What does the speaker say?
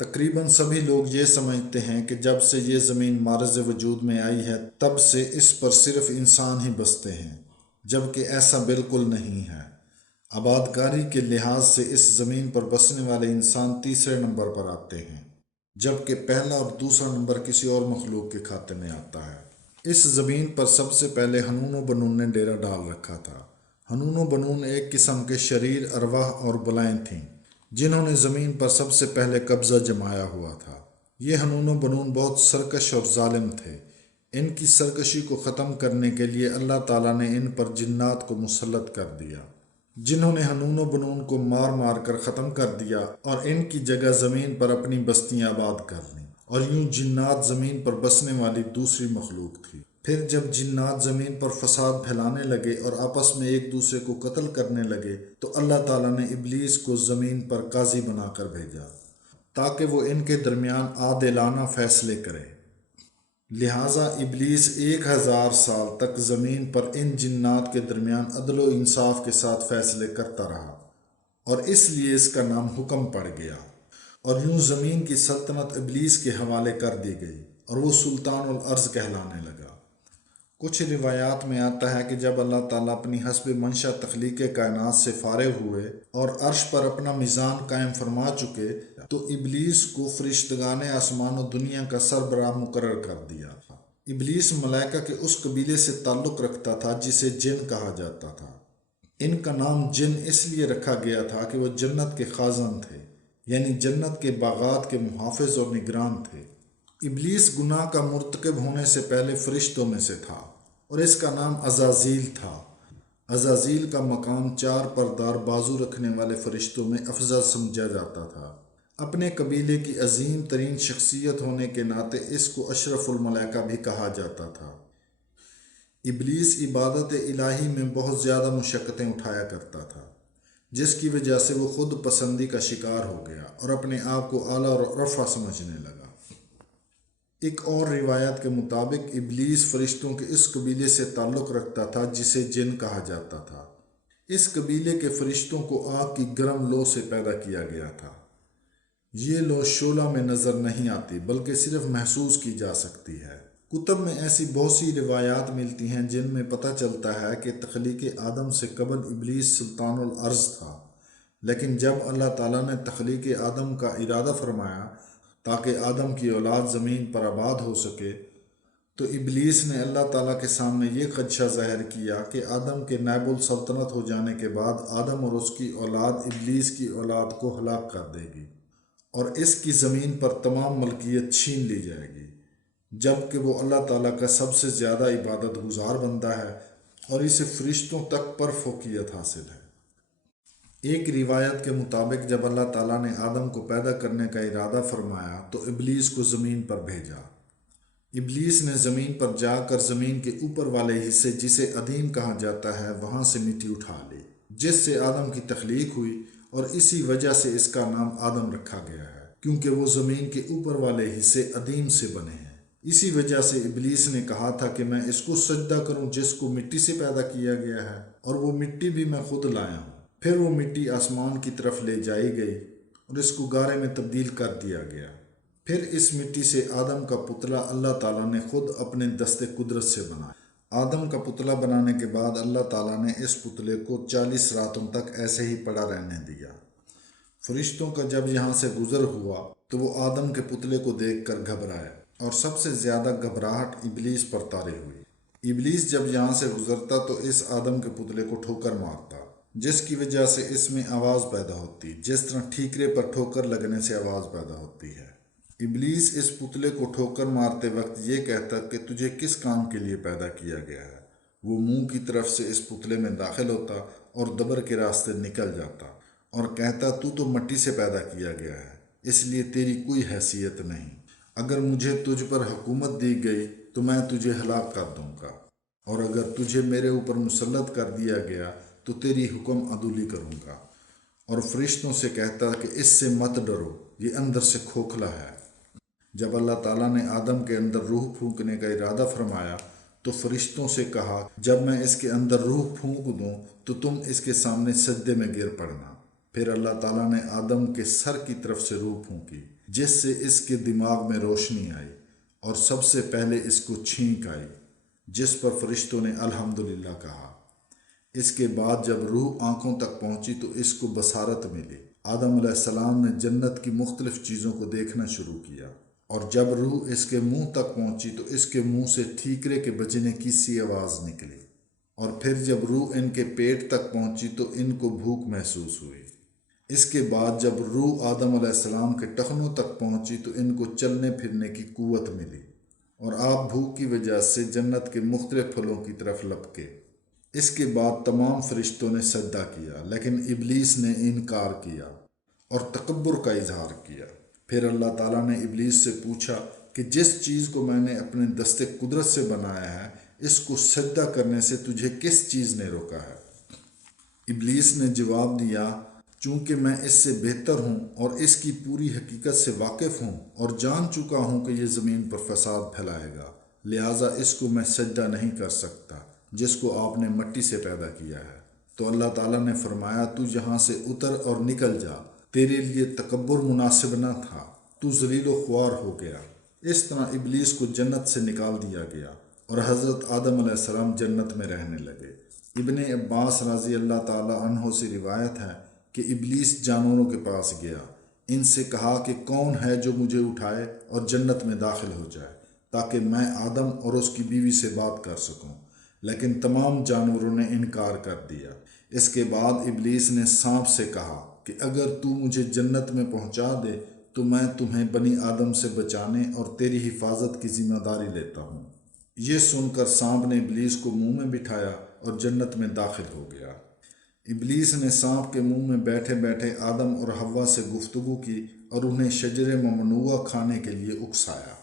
تقریباً سبھی لوگ یہ سمجھتے ہیں کہ جب سے یہ زمین معرض وجود میں آئی ہے تب سے اس پر صرف انسان ہی بستے ہیں، جبکہ ایسا بالکل نہیں ہے۔ آبادکاری کے لحاظ سے اس زمین پر بسنے والے انسان تیسرے نمبر پر آتے ہیں، جبکہ پہلا اور دوسرا نمبر کسی اور مخلوق کے کھاتے میں آتا ہے۔ اس زمین پر سب سے پہلے ہنون و بنون نے ڈیرا ڈال رکھا تھا۔ ہنون و بنون ایک قسم کے شریر ارواح اور بلائیں تھیں جنہوں نے زمین پر سب سے پہلے قبضہ جمایا ہوا تھا۔ یہ ہنون و بنون بہت سرکش اور ظالم تھے۔ ان کی سرکشی کو ختم کرنے کے لیے اللہ تعالیٰ نے ان پر جنات کو مسلط کر دیا، جنہوں نے ہنون و بنون کو مار مار کر ختم کر دیا اور ان کی جگہ زمین پر اپنی بستیاں آباد کر لیں، اور یوں جنات زمین پر بسنے والی دوسری مخلوق تھی۔ پھر جب جنات زمین پر فساد پھیلانے لگے اور آپس میں ایک دوسرے کو قتل کرنے لگے تو اللہ تعالیٰ نے ابلیس کو زمین پر قاضی بنا کر بھیجا تاکہ وہ ان کے درمیان عادلانہ فیصلے کرے۔ لہٰذا ابلیس 1000 سال تک زمین پر ان جنات کے درمیان عدل و انصاف کے ساتھ فیصلے کرتا رہا، اور اس لیے اس کا نام حکم پڑ گیا، اور یوں زمین کی سلطنت ابلیس کے حوالے کر دی گئی اور وہ سلطان الارض کہلانے لگا۔ کچھ روایات میں آتا ہے کہ جب اللہ تعالیٰ اپنی حسب منشا تخلیق کائنات سے فارغ ہوئے اور عرش پر اپنا میزان قائم فرما چکے تو ابلیس کو فرشتگان آسمان و دنیا کا سربراہ مقرر کر دیا۔ ابلیس ملائکہ کے اس قبیلے سے تعلق رکھتا تھا جسے جن کہا جاتا تھا۔ ان کا نام جن اس لیے رکھا گیا تھا کہ وہ جنت کے خازن تھے، یعنی جنت کے باغات کے محافظ اور نگران تھے۔ ابلیس گناہ کا مرتکب ہونے سے پہلے فرشتوں میں سے تھا اور اس کا نام عزازیل تھا۔ عزازیل کا مقام 4 پردار بازو رکھنے والے فرشتوں میں افضل سمجھا جاتا تھا۔ اپنے قبیلے کی عظیم ترین شخصیت ہونے کے ناطے اس کو اشرف الملائکہ بھی کہا جاتا تھا۔ ابلیس عبادت الہی میں بہت زیادہ مشقتیں اٹھایا کرتا تھا، جس کی وجہ سے وہ خود پسندی کا شکار ہو گیا اور اپنے آپ کو اعلیٰ اور رفع سمجھنے لگا۔ ایک اور روایت کے مطابق ابلیس فرشتوں کے اس قبیلے سے تعلق رکھتا تھا جسے جن کہا جاتا تھا۔ اس قبیلے کے فرشتوں کو آگ کی گرم لو سے پیدا کیا گیا تھا۔ یہ لو شعلہ میں نظر نہیں آتی بلکہ صرف محسوس کی جا سکتی ہے۔ کتب میں ایسی بہت سی روایات ملتی ہیں جن میں پتہ چلتا ہے کہ تخلیق آدم سے قبل ابلیس سلطان الارض تھا، لیکن جب اللہ تعالیٰ نے تخلیق آدم کا ارادہ فرمایا تاکہ آدم کی اولاد زمین پر آباد ہو سکے تو ابلیس نے اللہ تعالیٰ کے سامنے یہ خدشہ ظاہر کیا کہ آدم کے نائب السلطنت ہو جانے کے بعد آدم اور اس کی اولاد ابلیس کی اولاد کو ہلاک کر دے گی اور اس کی زمین پر تمام ملکیت چھین لی جائے گی، جبکہ وہ اللہ تعالیٰ کا سب سے زیادہ عبادت گزار بندہ ہے اور اسے فرشتوں تک پر فوقیت حاصل ہے۔ ایک روایت کے مطابق جب اللہ تعالیٰ نے آدم کو پیدا کرنے کا ارادہ فرمایا تو ابلیس کو زمین پر بھیجا۔ ابلیس نے زمین پر جا کر زمین کے اوپر والے حصے جسے ادیم کہا جاتا ہے وہاں سے مٹی اٹھا لی، جس سے آدم کی تخلیق ہوئی، اور اسی وجہ سے اس کا نام آدم رکھا گیا ہے کیونکہ وہ زمین کے اوپر والے حصے ادیم سے بنے ہیں۔ اسی وجہ سے ابلیس نے کہا تھا کہ میں اس کو سجدہ کروں جس کو مٹی سے پیدا کیا گیا ہے، اور وہ مٹی بھی میں خود لایا ہوں۔ پھر وہ مٹی آسمان کی طرف لے جائی گئی اور اس کو گارے میں تبدیل کر دیا گیا۔ پھر اس مٹی سے آدم کا پتلا اللہ تعالیٰ نے خود اپنے دست قدرت سے بنایا۔ آدم کا پتلا بنانے کے بعد اللہ تعالیٰ نے اس پتلے کو 40 راتوں تک ایسے ہی پڑا رہنے دیا۔ فرشتوں کا جب یہاں سے گزر ہوا تو وہ آدم کے پتلے کو دیکھ کر گھبرائے، اور سب سے زیادہ گھبراہٹ ابلیس پر طاری ہوئی۔ ابلیس جب یہاں سے گزرتا تو اس آدم کے پتلے کو ٹھوکر مارتا، جس کی وجہ سے اس میں آواز پیدا ہوتی، جس طرح ٹھیکرے پر ٹھوکر لگنے سے آواز پیدا ہوتی ہے۔ ابلیس اس پتلے کو ٹھوکر مارتے وقت یہ کہتا کہ تجھے کس کام کے لیے پیدا کیا گیا ہے۔ وہ منہ کی طرف سے اس پتلے میں داخل ہوتا اور دبر کے راستے نکل جاتا اور کہتا تو مٹی سے پیدا کیا گیا ہے، اس لیے تیری کوئی حیثیت نہیں۔ اگر مجھے تجھ پر حکومت دی گئی تو میں تجھے ہلاک کر دوں گا، اور اگر تجھے میرے اوپر مسلط کر دیا گیا تو تیری حکم عدولی کروں گا۔ اور فرشتوں سے کہتا کہ اس سے مت ڈرو، یہ اندر سے کھوکھلا ہے۔ جب اللہ تعالیٰ نے آدم کے اندر روح پھونکنے کا ارادہ فرمایا تو فرشتوں سے کہا جب میں اس کے اندر روح پھونک دوں تو تم اس کے سامنے سجدے میں گر پڑنا۔ پھر اللہ تعالیٰ نے آدم کے سر کی طرف سے روح پھونکی، جس سے اس کے دماغ میں روشنی آئی اور سب سے پہلے اس کو چھینک آئی، جس پر فرشتوں نے الحمدللہ کہا۔ اس کے بعد جب روح آنکھوں تک پہنچی تو اس کو بصارت ملی۔ آدم علیہ السلام نے جنت کی مختلف چیزوں کو دیکھنا شروع کیا، اور جب روح اس کے منہ تک پہنچی تو اس کے منہ سے ٹھیکرے کے بجنے کی سی آواز نکلی، اور پھر جب روح ان کے پیٹ تک پہنچی تو ان کو بھوک محسوس ہوئی۔ اس کے بعد جب روح آدم علیہ السلام کے ٹخنوں تک پہنچی تو ان کو چلنے پھرنے کی قوت ملی، اور آپ بھوک کی وجہ سے جنت کے مختلف پھلوں کی طرف لپکے۔ اس کے بعد تمام فرشتوں نے سجدہ کیا، لیکن ابلیس نے انکار کیا اور تکبر کا اظہار کیا۔ پھر اللہ تعالیٰ نے ابلیس سے پوچھا کہ جس چیز کو میں نے اپنے دست قدرت سے بنایا ہے، اس کو سجدہ کرنے سے تجھے کس چیز نے روکا ہے؟ ابلیس نے جواب دیا، چونکہ میں اس سے بہتر ہوں اور اس کی پوری حقیقت سے واقف ہوں اور جان چکا ہوں کہ یہ زمین پر فساد پھیلائے گا، لہٰذا اس کو میں سجدہ نہیں کر سکتا جس کو آپ نے مٹی سے پیدا کیا ہے۔ تو اللہ تعالیٰ نے فرمایا، تو یہاں سے اتر اور نکل جا، تیرے لیے تکبر مناسب نہ تھا، تو ذلیل و خوار ہو گیا۔ اس طرح ابلیس کو جنت سے نکال دیا گیا اور حضرت آدم علیہ السلام جنت میں رہنے لگے۔ ابن عباس رضی اللہ تعالیٰ عنہ سے روایت ہے کہ ابلیس جانوروں کے پاس گیا، ان سے کہا کہ کون ہے جو مجھے اٹھائے اور جنت میں داخل ہو جائے تاکہ میں آدم اور اس کی بیوی سے بات کر سکوں، لیکن تمام جانوروں نے انکار کر دیا۔ اس کے بعد ابلیس نے سانپ سے کہا کہ اگر تو مجھے جنت میں پہنچا دے تو میں تمہیں بنی آدم سے بچانے اور تیری حفاظت کی ذمہ داری لیتا ہوں۔ یہ سن کر سانپ نے ابلیس کو منہ میں بٹھایا اور جنت میں داخل ہو گیا۔ ابلیس نے سانپ کے منہ میں بیٹھے بیٹھے آدم اور حوا سے گفتگو کی اور انہیں شجر ممنوعہ کھانے کے لیے اکسایا۔